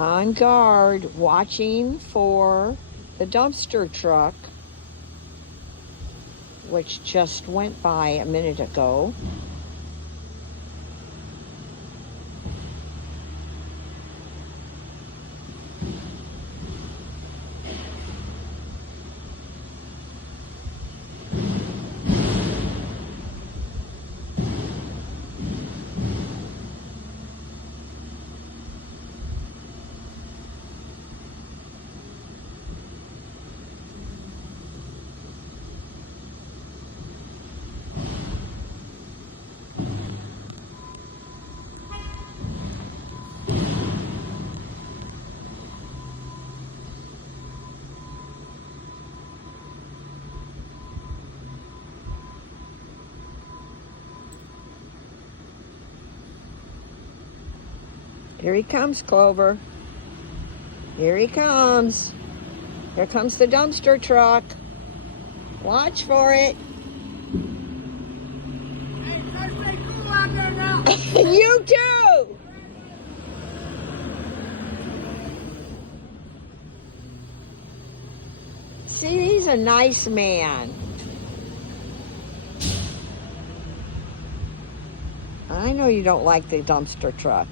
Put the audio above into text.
on guard, watching for the dumpster truck, which just went by a minute ago. Here he comes, Clover. Here he comes. Here comes the dumpster truck. Watch for it. Hey, let's stay cool out there now. You too! See, he's a nice man. I know you don't like the dumpster truck.